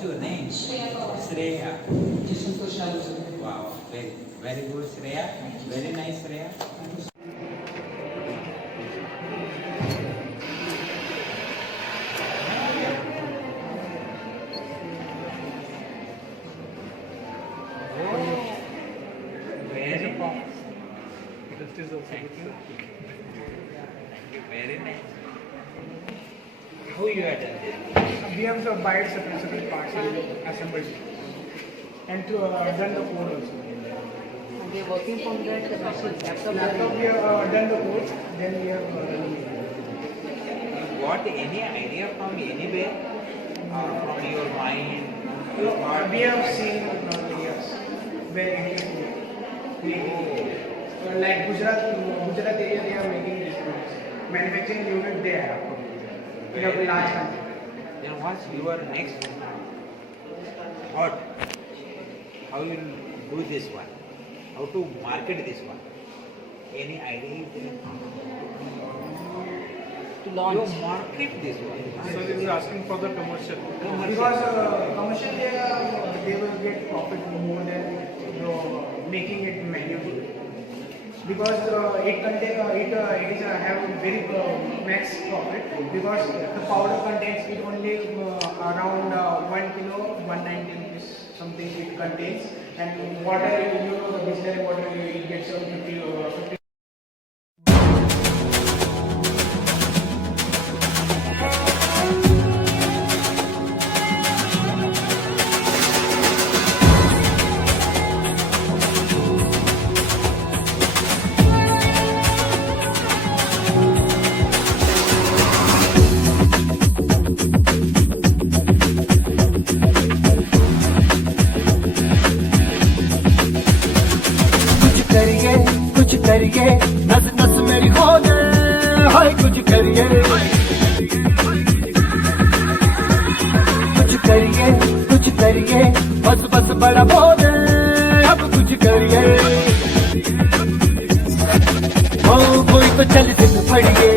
What's your name? Shreya. Wow, very good, Shreya. Very nice, Shreya. Thank you. Very nice. Who you are done this? We have divided separate parts and assembled and done the code also. And they are working from the machine, Laptop we have done the code, then we have Got any idea from anywhere? From your mind? we have seen areas where it is made. Like Gujarat area, they are making this manufacturing unit they have in a large country. Then what's your next thought? How you will do this one? How to market this one? Any idea? to launch. You market this one. So this is asking for the commercial. Because commercial they will get profit more than making it manually. Because it is have very max profit because the powder contains it only around 1 kilo 190 rupees something it contains, and water the distilled water it gets 50. कुछ करिए नस नस मेरी खोले हाय कुछ करिए बस बस बड़ा बोले अब कुछ करिए हो कोई तो चल सिद्ध पड़िए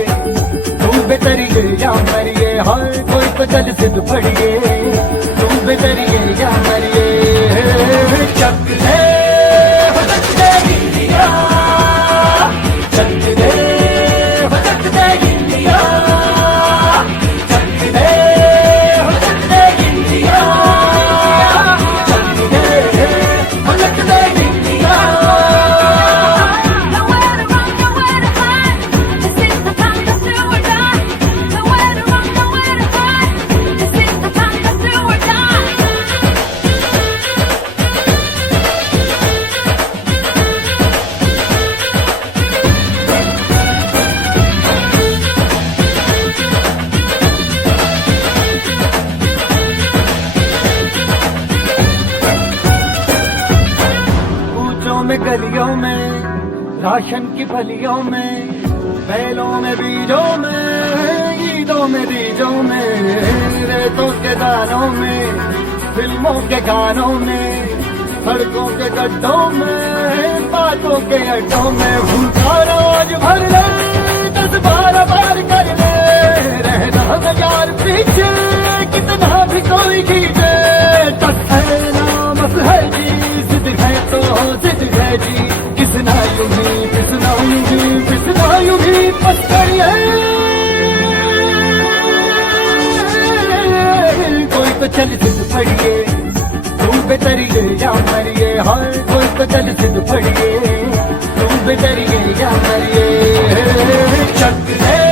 तू बेतरिए या मरिए हाय कोई तो चल सिद्ध पड़िए तू बेतरिए या मरिए चक ले में गलियों में राशन की फलियों में बैलों में बीजों में ईदों में बीजों में रेतों के दानों में फिल्मों के गानों में सड़कों के गड्ढों में बातों के अड्डों में भूखा रोज भर ले 10-12 बार कर ले रहना यार पीछे कितना भी कोई खींचे तक है नामस है जी जिद है तो जिद है जी किसना यूं भी पकड़िए कोई तो चल जिद पड़िए तू बेतरिए या मरिए हाय कोई तो चल जिद पड़िए तू बेतरिए या मरिए चक